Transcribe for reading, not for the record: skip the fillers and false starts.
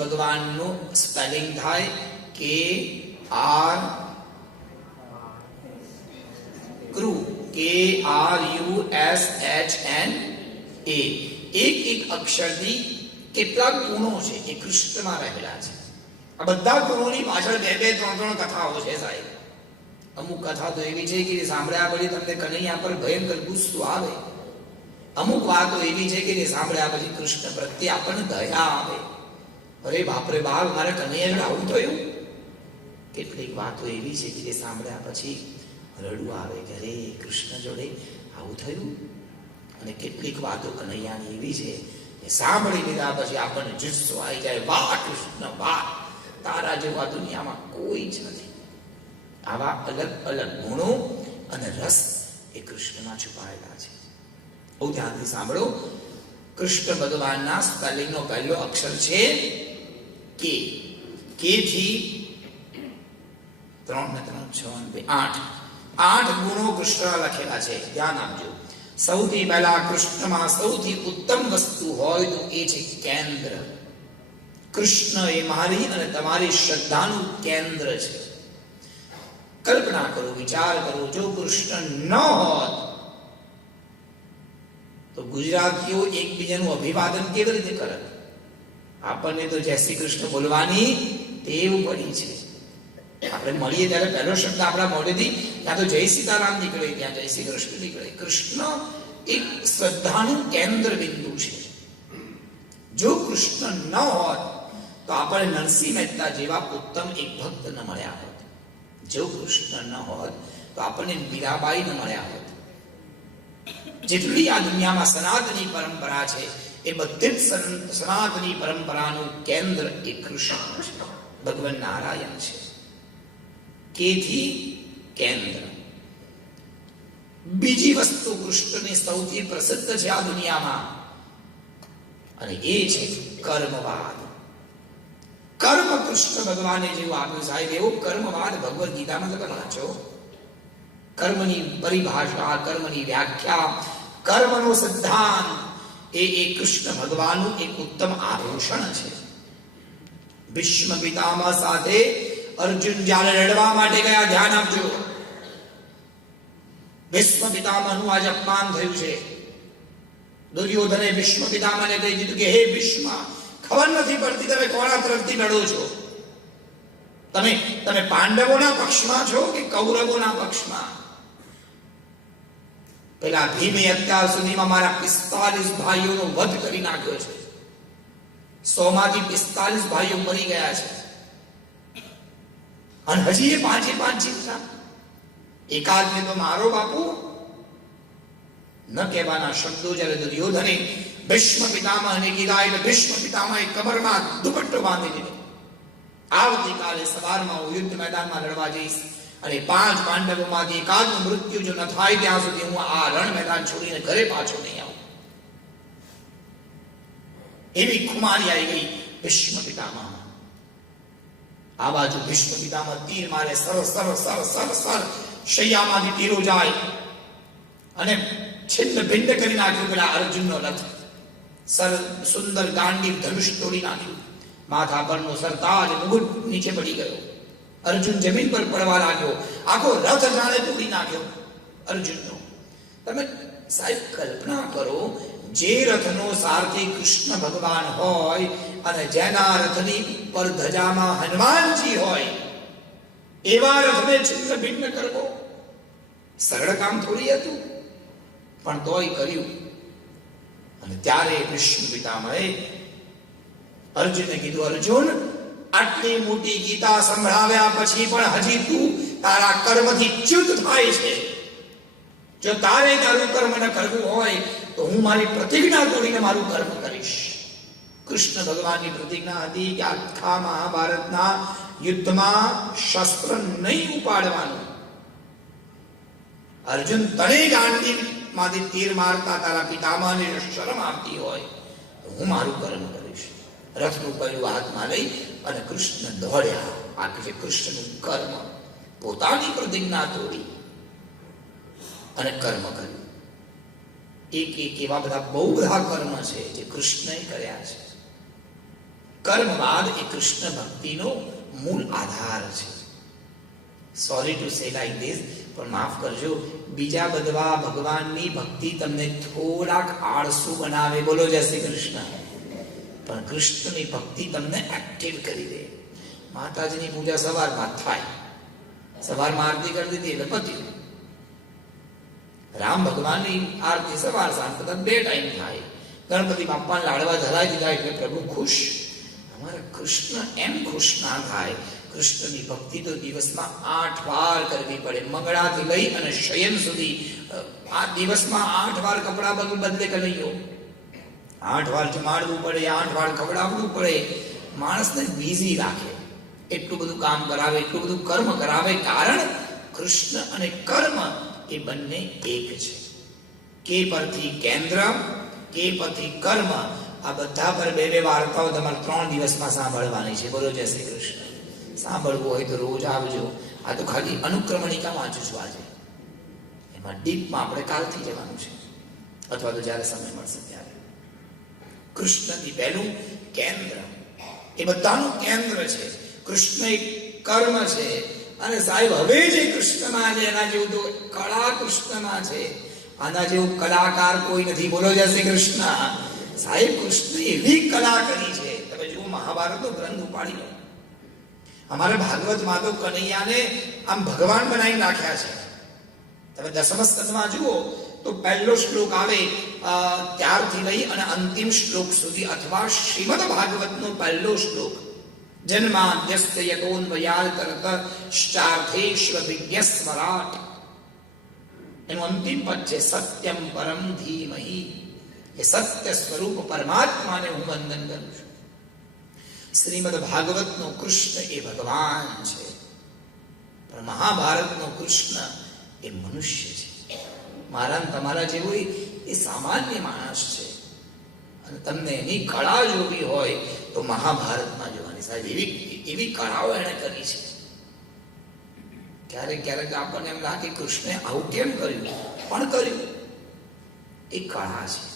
ભગવાનનું સ્પેલિંગ થાય KR crew, KRUSHNA. એક એક અક્ષરથી કેટલા ગુણો છે એ કૃષ્ણમાં રહેલા છે. આ બધા ગુણોની પાછળ બે બે ત્રણ ત્રણ કથાઓ છે સાહેબ. અમુક કથા તો એવી છે કે સાંભળ્યા પછી તમને કનૈયા પર ભયંકર ગુસ્સો આવે. અમુક વાતો એવી છે કે સાંભળ્યા પછી કૃષ્ણ પ્રત્યે આપણને દયા આવે. અરે બાપરે બાપ, મારે કનૈયા જોડે આવું થયું. કેટલીક વાતો એવી છે કે સાંભળ્યા પછી રડવું આવે કે અરે કૃષ્ણ જોડે આવું થયું. અને કેટલીક વાતો કનૈયાની એવી છે કે સાંભળી લીધા પછી આપણને જુસ્સો આવી જાય, વાહ કૃષ્ણ વાહ, તારા જેવા દુનિયામાં કોઈ જ નથી. આવા અલગ અલગ ગુણો અને રસ એ કૃષ્ણમાં છુપાયેલા છે. બહુ ધ્યાનથી સાંભળો. કૃષ્ણ ભગવાનના સ્પેલિંગનો પહેલો અક્ષર છે કે. કે થી 3 ને 3 6 ને 8 8 ગુણો કૃષ્ણ લખેલા છે. ધ્યાન આપજો. સૌથી પહેલા કૃષ્ણમાં સૌથી ઉત્તમ વસ્તુ હોય તો એ છે કેન્દ્ર. કૃષ્ણ એ મારી અને તમારી શ્રદ્ધાનું કેન્દ્ર છે. કલ્પના કરો, વિચાર કરો, જો કૃષ્ણ ન હોત તો ગુજરાતીઓ એકબીજાનું અભિવાદન કેવી રીતે કરત? આપણને તો જય શ્રી કૃષ્ણ બોલવાની ટેવ પડી છે. આપણે મળીએ ત્યારે પહેલો શબ્દ આપણા મોઢેથી ત્યાં તો જય સીતારામ નીકળે, ત્યાં જય શ્રી કૃષ્ણ નીકળે. કૃષ્ણ એક શ્રદ્ધાનું કેન્દ્ર બિંદુ છે. જો કૃષ્ણ ન હોત તો આપણે નરસિંહ મહેતા જેવા ઉત્તમ એક ભક્ત ન મળ્યા હોત. જો કૃષ્ણ ન હોત તો આપણને મીરાબાઈ ન મળ્યા હોત. જેટલી આ દુનિયામાં સનાતની પરંપરા છે એ બધી જ સનાતની પરંપરાનું કેન્દ્ર એ કૃષ્ણ છે, ભગવાન નારાયણ છે. કેથી કેન્દ્ર. બીજી વસ્તુ કૃષ્ણની સૌથી પ્રસિદ્ધ છે આ દુનિયામાં અને એ છે કર્મવાદ. કર્મ કૃષ્ણ ભગવાને જેવું આપ્યું સાહેબ એવો કર્મવાદ ભગવદ ગીતામાં તમે વાંચો. કર્મની પરિભાષા, કર્મની વ્યાખ્યા, કર્મનો સિદ્ધાંત એ કૃષ્ણ ભગવાનનું એક ઉત્તમ આભૂષણ છે. ભીષ્મ પિતામહ સાથે અર્જુન જ્યારે લડવા માટે ગયા, ધ્યાન આપજો. ભીષ્મ પિતામહનું આજે અપમાન થયું છે. દુર્યોધને ભીષ્મ પિતામહને કહી દીધું કે હે ભીષ્મ, ખબર નથી પડતી તમે કોના તરફથી લડો છો. તમે પાંડવોના પક્ષમાં છો કે કૌરવોના પક્ષમાં? પેલા ભીમે અત્યાર સુધીમાં મારા 45 ભાઈઓનો વધ કરી નાખ્યો છે. 100 માંથી 45 ભાઈઓ મરી ગયા છે અને હજી એ 5 જીવતા. એકાદને તો મારો બાપુ ન કહેવાના શબ્દો જ્યારે દુર્યોધને ભીષ્મ પિતામહને કીધા એટલે ભીષ્મ પિતામહે કમરમાં દુપટ્ટો બાંધી દીધો. આવતીકાલે સવારમાં હું યુદ્ધ મેદાનમાં લડવા જઈશ અને 5 પાંડવોમાંથી એકાદનું મૃત્યુ જો ન થાય ત્યાં સુધી હું આ રણ મેદાન છોડીને ઘરે પાછો નહીં આવું. એવી ખુમારી આવી ગઈ ભીષ્મ પિતામહ. આ બાજુ ભીષ્મ પિતામહ તીર મારે, સર સર સર સર સર શૈયામાંથી તીરો જાય અને છિન્ન ભિન્ન કરી નાખ્યું પેલા અર્જુનનો રથ. સર સુંદર ગાંડીવ ધનુષ તોડી નાખ્યું. માથા પરનો સરતાજ મુગટ નીચે પડી ગયો. અર્જુન જમીન પર પડવા લાગ્યો. આખો રથ જાણે તોડી નાખ્યો અર્જુનનો. તમે સાહેબ કલ્પના કરો, જે રથનો સારથી કૃષ્ણ ભગવાન હોય અને જેના રથની પર ધજામાં હનુમાનજી હોય, એવા રથને છિન્ન ભિન્ન કરવો સરળ કામ થોડી હતું, પણ તોય કર્યું. અને ત્યારે ભીષ્મ પિતામહે અર્જુનને કીધું, અર્જુન, આટલી મોટી ગીતા સંભળાવ્યા પછી પણ હજી તું તારા કર્મથી ચ્યુત થાય છે. જો તારે તારું કર્મ ન કરવું હોય તો હું મારી પ્રતિજ્ઞા તોડીને મારું કર્મ કરીશ. કૃષ્ણ ભગવાનની પ્રતિજ્ઞા હતી કે આખા મહાભારતના યુદ્ધમાં શસ્ત્ર નહીં ઉપાડવાનું. અર્જુન, તને ગાંડીમાંથી તીર મારતા તારા પિતામહને શરમ આવતી હોય તો હું મારું કર્મ કરીશ. રથનું પૈડું હાથમાં લઈ અને કૃષ્ણ દોડ્યા. આ છે કૃષ્ણનું કર્મ. પોતાની પ્રતિજ્ઞા તોડી અને કર્મ કર્યું. એક એવા બધા બહુ બધા કર્મ છે જે કૃષ્ણએ કર્યા છે. કર્મવાદ એ કૃષ્ણ ભક્તિનો મૂળ આધાર છે. Sorry to say like this, પણ માફ કરજો, બીજા બધા ભગવાનની ભક્તિ તમને થોડાક આળસુ બનાવે, બોલો જય શ્રી કૃષ્ણ, પણ કૃષ્ણની ભક્તિ તમને એક્ટિવ કરી દે. માતાજીની પૂજા સવારમાં થાય, સવારમાં આરતી કરી દીધી એટલે પત્યું. રામ ભગવાનની આરતી સવાર સાંજ કદાચ 2 ટાઈમ થાય. ગણપતિ બાપ્પાને લાડવા ધરાઈ દીધા એટલે પ્રભુ ખુશ. અમારા કૃષ્ણ એમ ખુશ ના થાય. કૃષ્ણની ભક્તિ તો દિવસમાં 8 વાર કરવી પડે, મંગળાથી લઈ અને શયન સુધી. આ દિવસમાં 8 વાર કપડા બદલે કનૈયો, 8 વાર જમાડવું પડે, 8 વાર ખવડાવવું પડે. માણસને બિઝી રાખે, એટલું બધું કામ કરાવે, એટલું બધું કર્મ કરાવે. કારણ કૃષ્ણ અને કર્મ એ બંને એક છે. કે પરથી કેન્દ્ર, કે પરથી કર્મ, આ બધા પર 2 વાર્તાઓ તમારે 3 દિવસમાં સાંભળવાની છે. બોલો જય શ્રી કૃષ્ણ. સાંભળવું હોય તો રોજ આવજો. આ તો ખાલી અનુક્રમણિકા વાંચું આજે, એમાં ડીપમાં આપણે કાલથી જવાનું છે, અથવા તો જ્યારે સમય મળશે ત્યારે. કૃષ્ણથી પહેલું કેન્દ્ર, એ બધાનું કેન્દ્ર છે. કૃષ્ણ એક કર્મ છે. અને સાહેબ હવે જે કૃષ્ણમાં છે એના જેવું તો કળા કૃષ્ણમાં છે. આના જેવું કલાકાર કોઈ નથી. બોલો જય શ્રી કૃષ્ણ. સાહેબ કૃષ્ણ એવી કલા કરી છે. તમે જુઓ, મહાભારતનો ગ્રંથ ઉપાડી લો, અમારા ભાગવતમાં તો કનૈયાને આમ ભગવાન બનાવી નાખ્યા છે. તમે દસમ સ્કંદમાં જુઓ તો પહેલો શ્લોક આવે ત્યારથી લઈ અને અંતિમ શ્લોક સુધી, અથવા શ્રીમદ ભાગવતનો પહેલો શ્લોક, જન્માદ્યસ્ય યતોન્વયાત્તરત શ્ચાર્થેષ્વભિજ્ઞસ્મરાટ, એનું અંતિમ પદ છે સત્યમ પરમ ધીમહિ. એ સત્ય સ્વરૂપ પરમાત્માને હું વંદન કરું છું. શ્રીમદ ભાગવતનો કૃષ્ણ એ ભગવાન છે, પણ મહાભારતનો કૃષ્ણ એ મનુષ્ય છે. મારા તમારા જેવો એ સામાન્ય માણસ છે. અને તમને એની કળા જોવી હોય તો મહાભારતમાં જોવાની. સાહેબ એવી કળાઓ એને કરી છે. ક્યારેક ક્યારેક આપણને એમ લાગે કૃષ્ણે આવું કેમ કર્યું, પણ કર્યું. એ કળા છે.